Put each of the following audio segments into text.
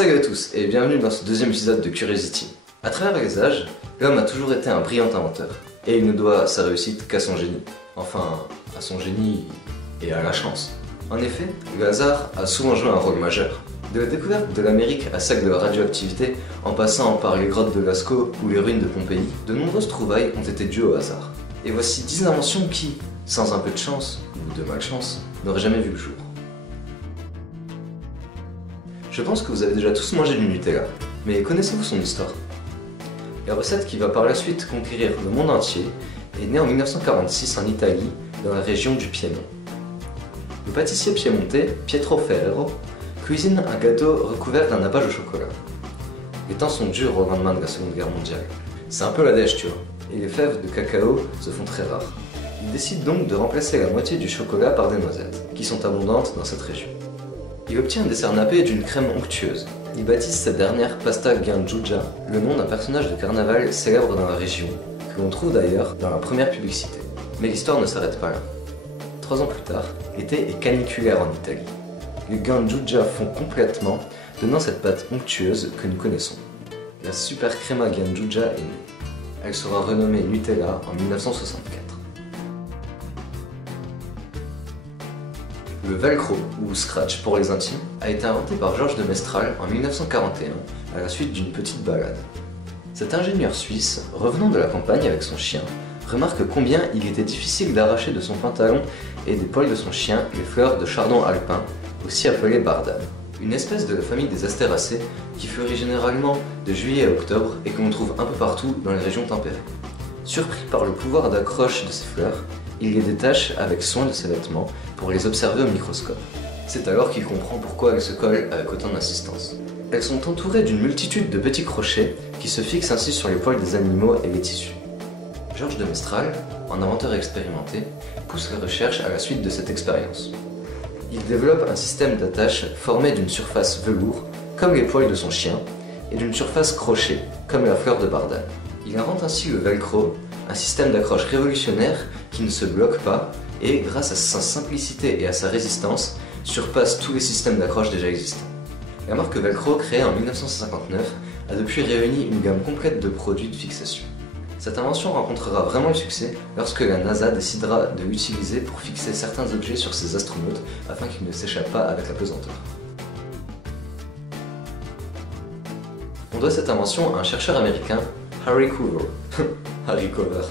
Salut à tous et bienvenue dans ce deuxième épisode de Curiosity. À travers les âges, l'homme a toujours été un brillant inventeur et il ne doit sa réussite qu'à son génie. Enfin, à son génie et à la chance. En effet, le hasard a souvent joué un rôle majeur. De la découverte de l'Amérique à celle de la radioactivité, en passant par les grottes de Lascaux ou les ruines de Pompéi, de nombreuses trouvailles ont été dues au hasard. Et voici 10 inventions qui, sans un peu de chance, ou de malchance, n'auraient jamais vu le jour. Je pense que vous avez déjà tous mangé du Nutella, mais connaissez-vous son histoire? La recette qui va par la suite conquérir le monde entier est née en 1946 en Italie, dans la région du Piémont. Le pâtissier piémontais Pietro Ferrero cuisine un gâteau recouvert d'un nappage au chocolat. Les temps sont durs au lendemain de la Seconde Guerre mondiale. C'est un peu la dèche, tu vois, et les fèves de cacao se font très rares. Il décide donc de remplacer la moitié du chocolat par des noisettes, qui sont abondantes dans cette région. Il obtient un dessert nappé d'une crème onctueuse. Il baptise cette dernière Pasta Giangiugia, le nom d'un personnage de carnaval célèbre dans la région, que l'on trouve d'ailleurs dans la première publicité. Mais l'histoire ne s'arrête pas là. 3 ans plus tard, l'été est caniculaire en Italie. Les Giangiugia fond complètement, donnant cette pâte onctueuse que nous connaissons. La Super Crema Giangiugia est née. Elle sera renommée Nutella en 1964. Le velcro, ou scratch pour les intimes, a été inventé par Georges de Mestral en 1941 à la suite d'une petite balade. Cet ingénieur suisse, revenant de la campagne avec son chien, remarque combien il était difficile d'arracher de son pantalon et des poils de son chien les fleurs de chardon alpin, aussi appelées bardane, une espèce de la famille des astéracées qui fleurit généralement de juillet à octobre et que l'on trouve un peu partout dans les régions tempérées. Surpris par le pouvoir d'accroche de ces fleurs, il les détache avec soin de ses vêtements pour les observer au microscope. C'est alors qu'il comprend pourquoi elles se collent avec autant d'insistance. Elles sont entourées d'une multitude de petits crochets qui se fixent ainsi sur les poils des animaux et les tissus. Georges de Mestral, en inventeur expérimenté, pousse la recherche à la suite de cette expérience. Il développe un système d'attache formé d'une surface velours, comme les poils de son chien, et d'une surface crochet, comme la fleur de bardane. Il invente ainsi le velcro, un système d'accroche révolutionnaire qui ne se bloque pas et, grâce à sa simplicité et à sa résistance, surpasse tous les systèmes d'accroche déjà existants. La marque Velcro, créée en 1959, a depuis réuni une gamme complète de produits de fixation. Cette invention rencontrera vraiment le succès lorsque la NASA décidera de l'utiliser pour fixer certains objets sur ses astronautes afin qu'ils ne s'échappent pas avec la pesanteur. On doit cette invention à un chercheur américain, Harry Coover. Harry Coover.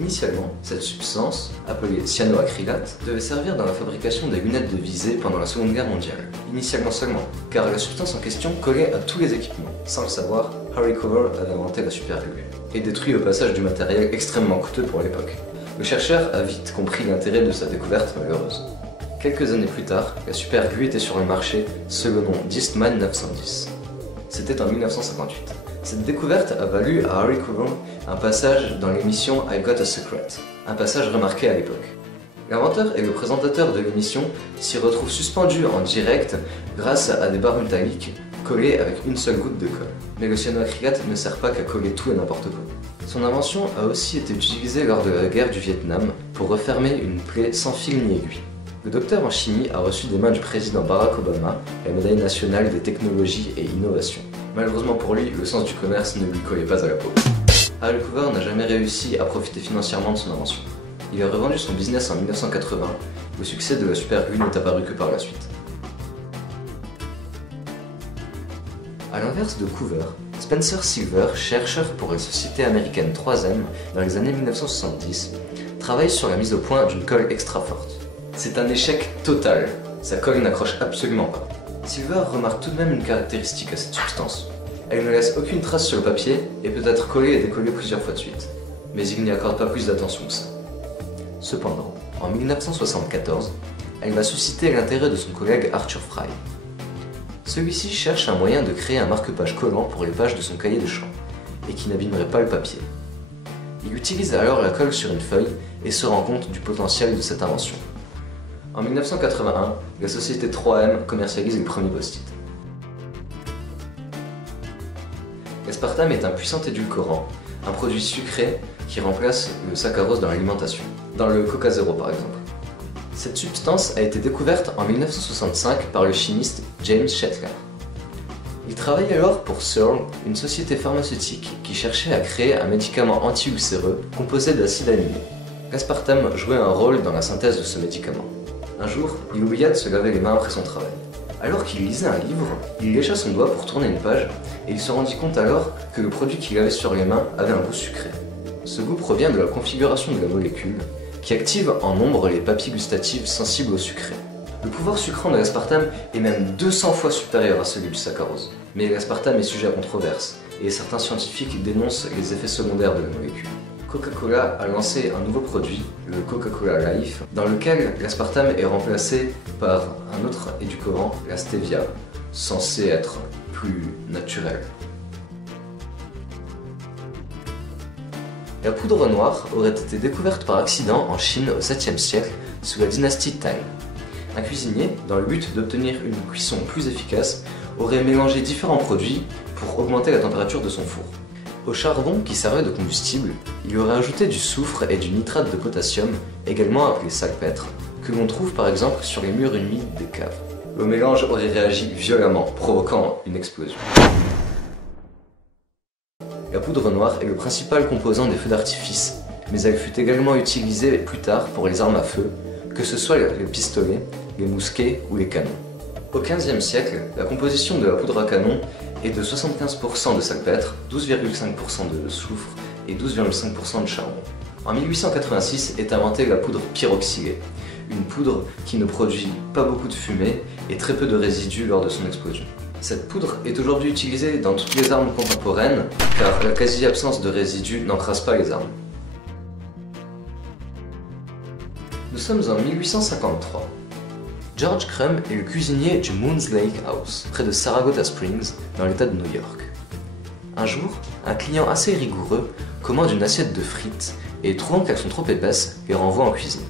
Initialement, cette substance, appelée cyanoacrylate, devait servir dans la fabrication des lunettes de visée pendant la Seconde Guerre mondiale. Initialement seulement, car la substance en question collait à tous les équipements. Sans le savoir, Harry Coover avait inventé la superglue, et détruit au passage du matériel extrêmement coûteux pour l'époque. Le chercheur a vite compris l'intérêt de sa découverte malheureuse. Quelques années plus tard, la superglue était sur le marché sous le nom d'Eastman 910. C'était en 1958. Cette découverte a valu à Harry Coover un passage dans l'émission I Got a Secret, un passage remarqué à l'époque. L'inventeur et le présentateur de l'émission s'y retrouvent suspendus en direct grâce à des barres métalliques collées avec une seule goutte de colle. Mais le cyanoacrylate ne sert pas qu'à coller tout et n'importe quoi. Son invention a aussi été utilisée lors de la guerre du Vietnam pour refermer une plaie sans fil ni aiguille. Le docteur en chimie a reçu des mains du président Barack Obama la médaille nationale des technologies et innovations. Malheureusement pour lui, le sens du commerce ne lui collait pas à la peau. Harry Coover n'a jamais réussi à profiter financièrement de son invention. Il a revendu son business en 1980, le succès de la superglue n'est apparu que par la suite. A l'inverse de Coover, Spencer Silver, chercheur pour la société américaine 3M dans les années 1970, travaille sur la mise au point d'une colle extra forte. C'est un échec total, sa colle n'accroche absolument pas. Silver remarque tout de même une caractéristique à cette substance. Elle ne laisse aucune trace sur le papier et peut être collée et décollée plusieurs fois de suite. Mais il n'y accorde pas plus d'attention que ça. Cependant, en 1974, elle va susciter l'intérêt de son collègue Arthur Fry. Celui-ci cherche un moyen de créer un marque-page collant pour les pages de son cahier de chant, et qui n'abîmerait pas le papier. Il utilise alors la colle sur une feuille et se rend compte du potentiel de cette invention. En 1981, la société 3M commercialise les premiers post-it. L'aspartame est un puissant édulcorant, un produit sucré qui remplace le saccharose dans l'alimentation, dans le Coca Zéro par exemple. Cette substance a été découverte en 1965 par le chimiste James Shetler. Il travaille alors pour Searle, une société pharmaceutique qui cherchait à créer un médicament anti-ulcéreux composé d'acide aminé. L'aspartame jouait un rôle dans la synthèse de ce médicament. Un jour, il oublia de se laver les mains après son travail. Alors qu'il lisait un livre, il lécha son doigt pour tourner une page et il se rendit compte alors que le produit qu'il avait sur les mains avait un goût sucré. Ce goût provient de la configuration de la molécule qui active en nombre les papilles gustatives sensibles au sucré. Le pouvoir sucrant de l'aspartame est même 200 fois supérieur à celui du saccharose. Mais l'aspartame est sujet à controverse et certains scientifiques dénoncent les effets secondaires de la molécule. Coca-Cola a lancé un nouveau produit, le Coca-Cola Life, dans lequel l'aspartame est remplacé par un autre édulcorant, la stevia, censé être plus naturel. La poudre noire aurait été découverte par accident en Chine au 7e siècle sous la dynastie Tang. Un cuisinier, dans le but d'obtenir une cuisson plus efficace, aurait mélangé différents produits pour augmenter la température de son four. Au charbon qui servait de combustible, il aurait ajouté du soufre et du nitrate de potassium, également appelé salpêtre, que l'on trouve par exemple sur les murs humides des caves. Le mélange aurait réagi violemment, provoquant une explosion. La poudre noire est le principal composant des feux d'artifice, mais elle fut également utilisée plus tard pour les armes à feu, que ce soit les pistolets, les mousquets ou les canons. Au XVe siècle, la composition de la poudre à canon est de 75% de salpêtre, 12,5% de soufre et 12,5% de charbon. En 1886 est inventée la poudre pyroxylée, une poudre qui ne produit pas beaucoup de fumée et très peu de résidus lors de son explosion. Cette poudre est aujourd'hui utilisée dans toutes les armes contemporaines car la quasi-absence de résidus n'encrasse pas les armes. Nous sommes en 1853. George Crumb est le cuisinier du Moon's Lake House, près de Saratoga Springs, dans l'état de New York. Un jour, un client assez rigoureux commande une assiette de frites et, trouvant qu'elles sont trop épaisses, les renvoie en cuisine.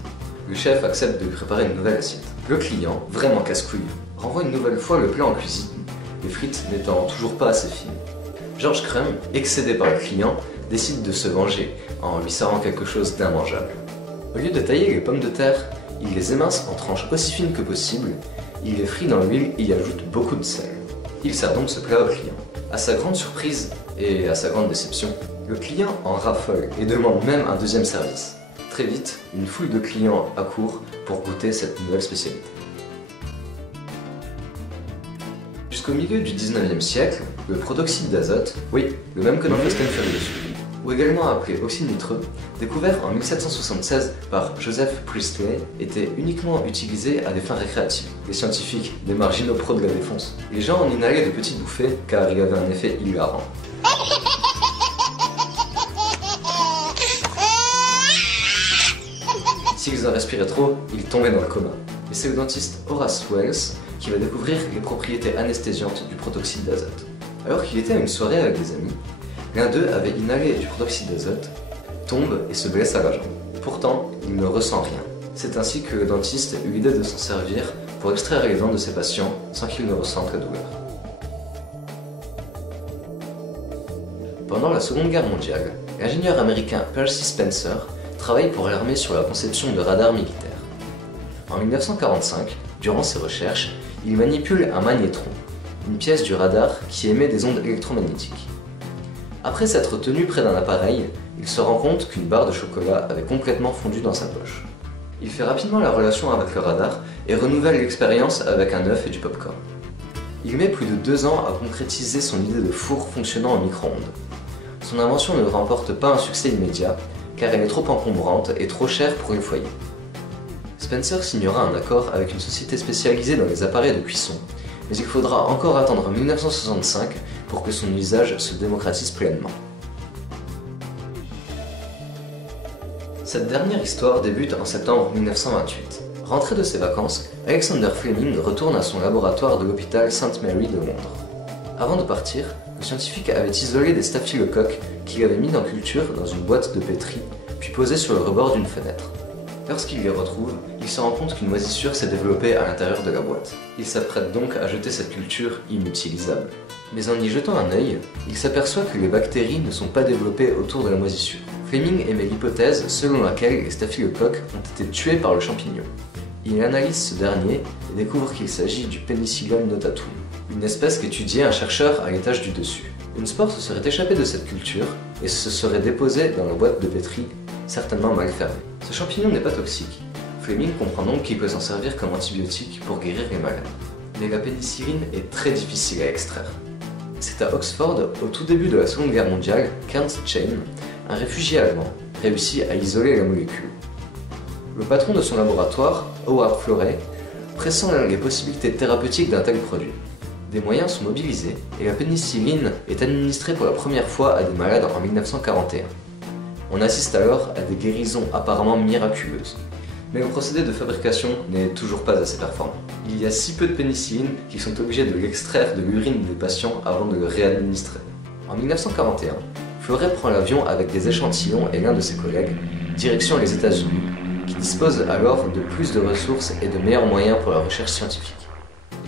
Le chef accepte de lui préparer une nouvelle assiette. Le client, vraiment casse-couille, renvoie une nouvelle fois le plat en cuisine, les frites n'étant toujours pas assez fines. George Crumb, excédé par le client, décide de se venger en lui servant quelque chose d'immangeable. Au lieu de tailler les pommes de terre, il les émince en tranches aussi fines que possible, il les frit dans l'huile et y ajoute beaucoup de sel. Il sert donc ce plat au client. À sa grande surprise et à sa grande déception, le client en raffole et demande même un deuxième service. Très vite, une foule de clients accourt pour goûter cette nouvelle spécialité. Jusqu'au milieu du 19e siècle, le protoxyde d'azote, oui, le même que dans Fast and Furious, ou également appelé oxyde nitreux, découvert en 1776 par Joseph Priestley, était uniquement utilisé à des fins récréatives. Les scientifiques, des marginaux pros de la défense. Les gens en inhalaient de petites bouffées car il avait un effet hilarant. S'ils en respiraient trop, ils tombaient dans le coma. Mais c'est le dentiste Horace Wells qui va découvrir les propriétés anesthésiantes du protoxyde d'azote. Alors qu'il était à une soirée avec des amis, l'un d'eux avait inhalé du protoxyde d'azote, tombe et se blesse à la jambe. Pourtant, il ne ressent rien. C'est ainsi que le dentiste eut l'idée de s'en servir pour extraire les dents de ses patients sans qu'ils ne ressentent la douleur. Pendant la Seconde Guerre mondiale, l'ingénieur américain Percy Spencer travaille pour l'armée sur la conception de radars militaires. En 1945, durant ses recherches, il manipule un magnétron, une pièce du radar qui émet des ondes électromagnétiques. Après s'être tenu près d'un appareil, il se rend compte qu'une barre de chocolat avait complètement fondu dans sa poche. Il fait rapidement la relation avec le radar et renouvelle l'expérience avec un œuf et du popcorn. Il met plus de 2 ans à concrétiser son idée de four fonctionnant en micro-ondes. Son invention ne remporte pas un succès immédiat car elle est trop encombrante et trop chère pour les foyers. Spencer signera un accord avec une société spécialisée dans les appareils de cuisson, mais il faudra encore attendre 1965 pour que son usage se démocratise pleinement. Cette dernière histoire débute en septembre 1928. Rentré de ses vacances, Alexander Fleming retourne à son laboratoire de l'hôpital St Mary de Londres. Avant de partir, le scientifique avait isolé des staphylocoques qu'il avait mis en culture dans une boîte de pétri, puis posé sur le rebord d'une fenêtre. Lorsqu'il les retrouve, il se rend compte qu'une moisissure s'est développée à l'intérieur de la boîte. Il s'apprête donc à jeter cette culture inutilisable. Mais en y jetant un œil, il s'aperçoit que les bactéries ne sont pas développées autour de la moisissure. Fleming émet l'hypothèse selon laquelle les staphylocoques ont été tués par le champignon. Il analyse ce dernier et découvre qu'il s'agit du Penicillium notatum. une espèce qu'étudiait un chercheur à l'étage du dessus. Une spore se serait échappée de cette culture et se serait déposée dans la boîte de pétri, certainement mal fermée. Ce champignon n'est pas toxique. Fleming comprend donc qu'il peut s'en servir comme antibiotique pour guérir les malades. Mais la pénicilline est très difficile à extraire. C'est à Oxford, au tout début de la Seconde Guerre mondiale, qu'Ernst Chain, un réfugié allemand, réussit à isoler la molécule. Le patron de son laboratoire, Howard Florey, pressent les possibilités thérapeutiques d'un tel produit. Des moyens sont mobilisés et la pénicilline est administrée pour la première fois à des malades en 1941. On assiste alors à des guérisons apparemment miraculeuses. Mais le procédé de fabrication n'est toujours pas assez performant. Il y a si peu de pénicilline qu'ils sont obligés de l'extraire de l'urine des patients avant de le réadministrer. En 1941, Florey prend l'avion avec des échantillons et l'un de ses collègues, direction les États-Unis, qui disposent alors de plus de ressources et de meilleurs moyens pour la recherche scientifique.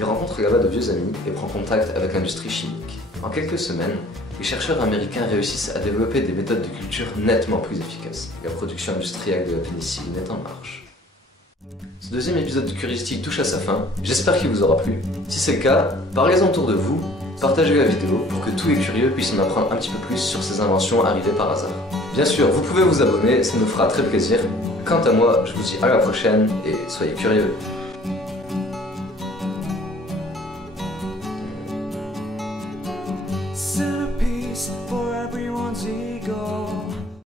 Il rencontre là-bas de vieux amis et prend contact avec l'industrie chimique. En quelques semaines, les chercheurs américains réussissent à développer des méthodes de culture nettement plus efficaces. La production industrielle de la pénicilline est en marche. Ce deuxième épisode de Curiosity touche à sa fin, j'espère qu'il vous aura plu. Si c'est le cas, parlez-en autour de vous, partagez la vidéo pour que tous les curieux puissent en apprendre un petit peu plus sur ces inventions arrivées par hasard. Bien sûr, vous pouvez vous abonner, ça nous fera très plaisir. Quant à moi, je vous dis à la prochaine et soyez curieux.